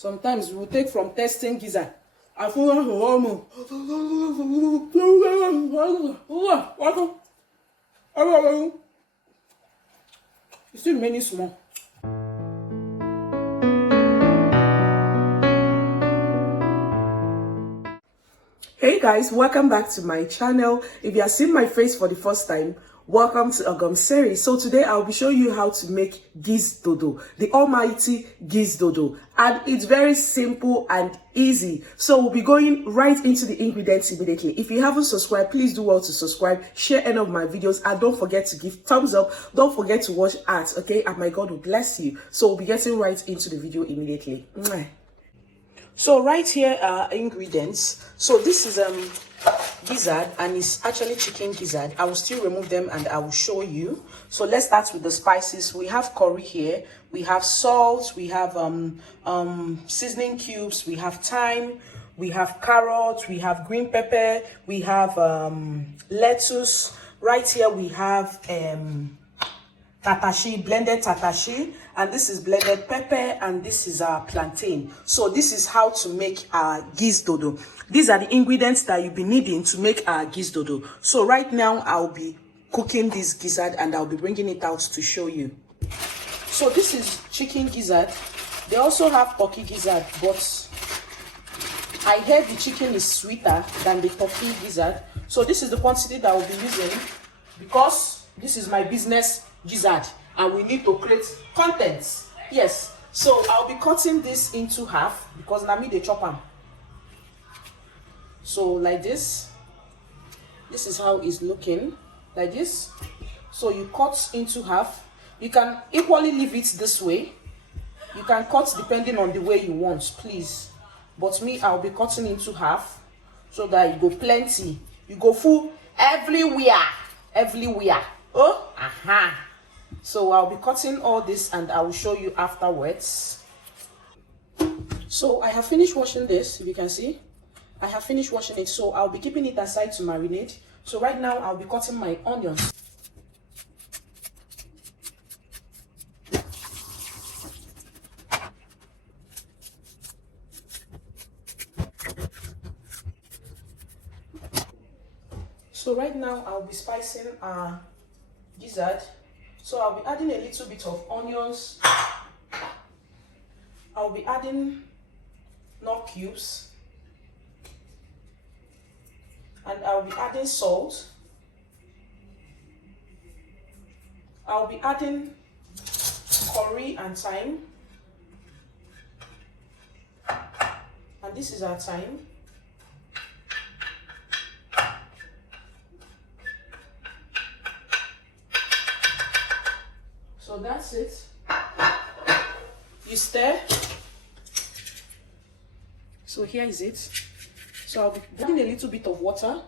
Sometimes we will take from testing gizzard. You see many small. Hey guys, welcome back to my channel. If you are seeing my face for the first time, welcome to OGOM'S series. So today I'll be showing you how to make Gizdodo, the almighty Gizdodo, and it's very simple and easy. So we'll be going right into the ingredients immediately. If you haven't subscribed, please do well to subscribe, share any of my videos, and don't forget to give thumbs up. Don't forget to watch ads, okay? And my God will bless you. So we'll be getting right into the video immediately. So right here are ingredients. So this is gizzard, and it's actually chicken gizzard. I will still remove them and I will show you. So let's start with the spices. We have curry here, we have salt, we have seasoning cubes, we have thyme, we have carrots, we have green pepper, we have lettuce. Right here we have tatashi, blended tatashi, and this is blended pepper, and this is our plantain. So this is how to make our Gizdodo. These are the ingredients that you'll be needing to make our Gizdodo. So right now I'll be cooking this gizzard and I'll be bringing it out to show you. So this is chicken gizzard. They also have turkey gizzard, but I heard the chicken is sweeter than the turkey gizzard. So this is the quantity that I'll be using because this is my business gizzard and we need to create content. Yes, so I'll be cutting this into half because now me they chop them. So like this is how it's looking, like this. So you cut into half. You can equally leave it this way. You can cut depending on the way you want, please, but me, I'll be cutting into half so that you go plenty, you go full everywhere. Oh, aha. So I'll be cutting all this and I will show you afterwards. So I have finished washing this. If you can see, I have finished washing it, so I'll be keeping it aside to marinate. So right now I'll be cutting my onions. So right now I'll be spicing our gizzard. So I'll be adding a little bit of onions. I'll be adding nut cubes. And I'll be adding salt. I'll be adding curry and thyme. And this is our thyme. So that's it. You stir. So here is it. So I'll be adding a little bit of water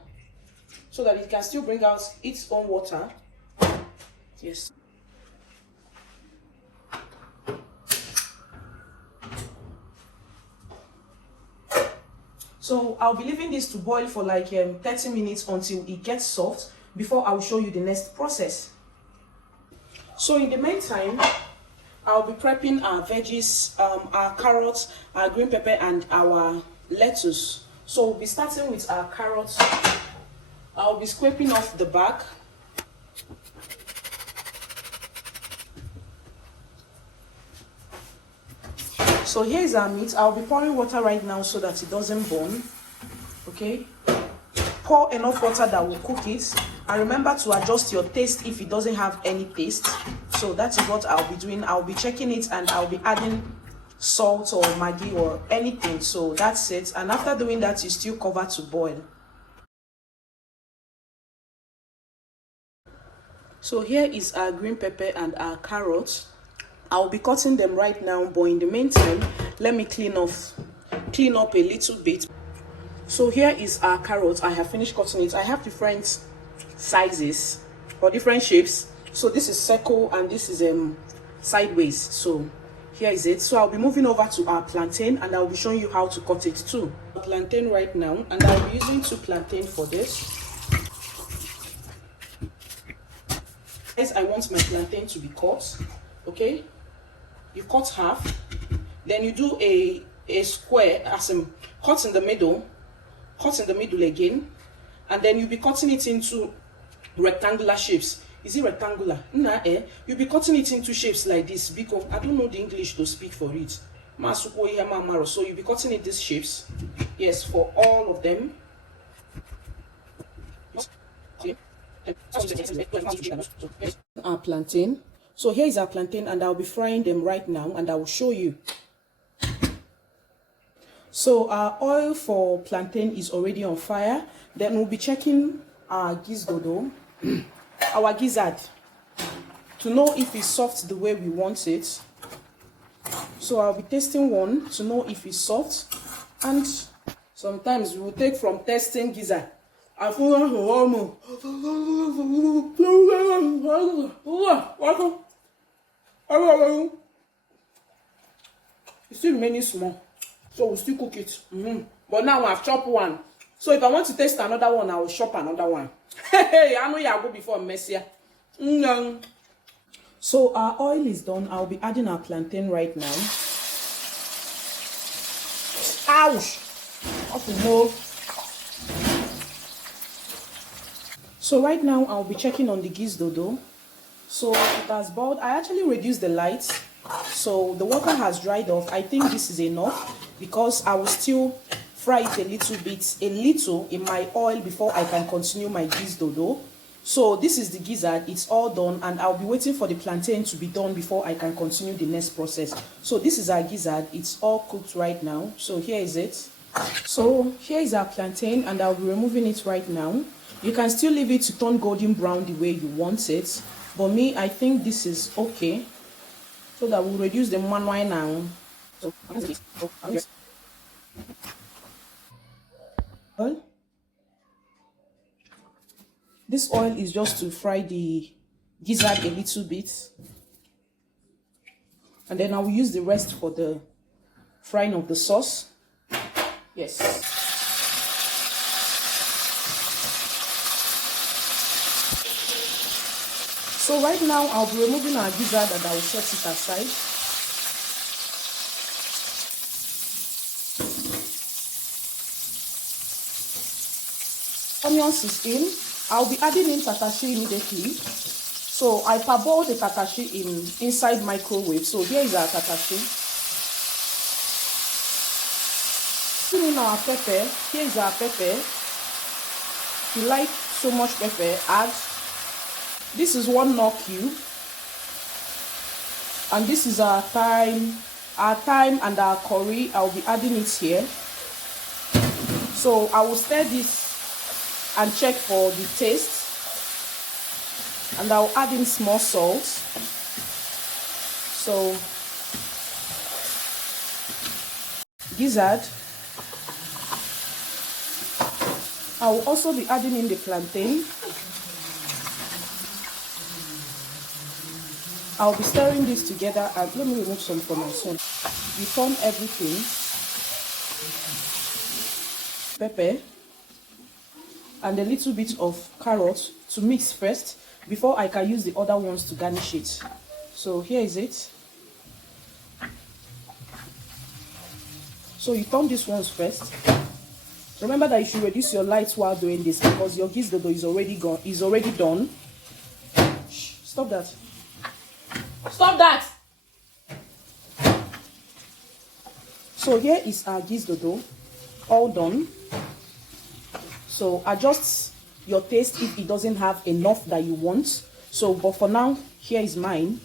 so that it can still bring out its own water. Yes. So I'll be leaving this to boil for like 30 minutes until it gets soft before I'll show you the next process. So in the meantime, I'll be prepping our veggies, our carrots, our green pepper, and our lettuce. So we'll be starting with our carrots. I'll be scraping off the back. So here's our meat. I'll be pouring water right now so that it doesn't burn. Okay? Pour enough water that will cook it. And remember to adjust your taste if it doesn't have any taste. So that is what I'll be doing. I'll be checking it and I'll be adding salt or Maggi or anything. So that's it. And after doing that, you still cover to boil. So here is our green pepper and our carrots. I'll be cutting them right now, but in the meantime, let me clean up a little bit. So here is our carrot. I have finished cutting it. I have different sizes or different shapes. So this is circle and this is sideways. So here is it. So I'll be moving over to our plantain and I'll be showing you how to cut it too. Plantain right now, and I'll be using 2 plantain for this. Guys, I want my plantain to be cut. Okay, you cut half, then you do a a square, as in cut in the middle again, and then you'll be cutting it into rectangular shapes. Is it rectangular? Nah, you'll be cutting it into shapes like this because I don't know the English to speak for it. So you'll be cutting it these shapes. Yes, for all of them. Our plantain. So here is our plantain, and I'll be frying them right now, and I will show you. So our oil for plantain is already on fire. Then we'll be checking our Gizdodo, our gizzard, to know if it's soft the way we want it. So I'll be testing one to know if it's soft, and sometimes we will take from testing gizzard. You still remaining small, so we'll still cook it. But now I've chopped one, so if I want to taste another one, I will chop another one. Hey, I know you go before messier. So our oil is done. I'll be adding our plantain right now. Ouch! So right now I'll be checking on the Gizdodo. So it has boiled. I actually reduced the lights, so the water has dried off. I think this is enough because I will still fry it a little in my oil before I can continue my Gizdodo. So this is the gizzard. It's all done, and I'll be waiting for the plantain to be done before I can continue the next process. So this is our gizzard. It's all cooked right now. So here is it. So here is our plantain, and I'll be removing it right now. You can still leave it to turn golden brown the way you want it, but me, I think this is okay, so that we'll reduce the manwai now. This oil is just to fry the gizzard a little bit, and then I will use the rest for the frying of the sauce. Yes. So right now I'll be removing our gizzard, and I will set it aside. Onions is in. I'll be adding in tatashi immediately. So I parboil the tatashi inside microwave. So here is our tatashi. Put in our pepper. Here is our pepper. If you like so much pepper, add. This is 1 knorr cube, and this is our thyme and our curry. I'll be adding it here. So I will stir this and check for the taste, and I'll add in small salt. So gizzard. I will also be adding in the plantain. I'll be stirring this together, and let me remove some for my son. You turn everything. Pepper and a little bit of carrot to mix first before I can use the other ones to garnish it. So here is it. So you turn these ones first. Remember that you should reduce your lights while doing this because your Gizdodo is already done. Shh, stop that. Stop that! So here is our Gizdodo, all done. So adjust your taste if it doesn't have enough that you want. So, but for now, here is mine.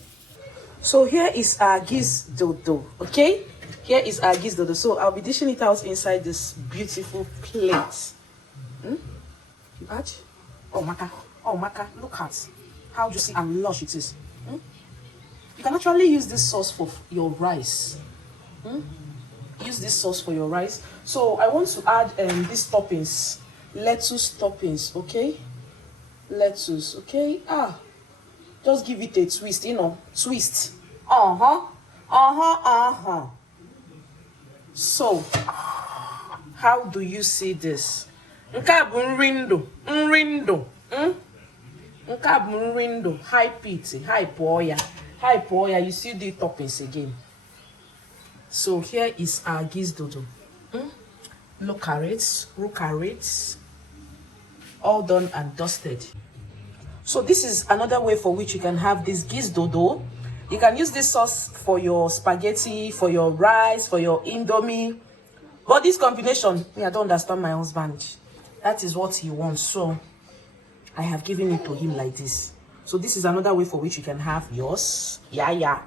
So here is our Gizdodo, okay? Here is our Gizdodo. So I'll be dishing it out inside this beautiful plate. You add? Oh, Maka, look at how juicy and lush it is. You can actually use this sauce for your rice. Use this sauce for your rice. So I want to add these toppings, lettuce toppings, okay? Lettuce, okay? Just give it a twist, twist. So how do you see this? High pizza, high poya, you see the toppings again. So here is our Gizdodo. Look at it, all done and dusted. So this is another way for which you can have this Gizdodo. You can use this sauce for your spaghetti, for your rice, for your indomie. But this combination, I don't understand my husband. That is what he wants. So I have given it to him like this. So this is another way for which you can have yours. Yeah.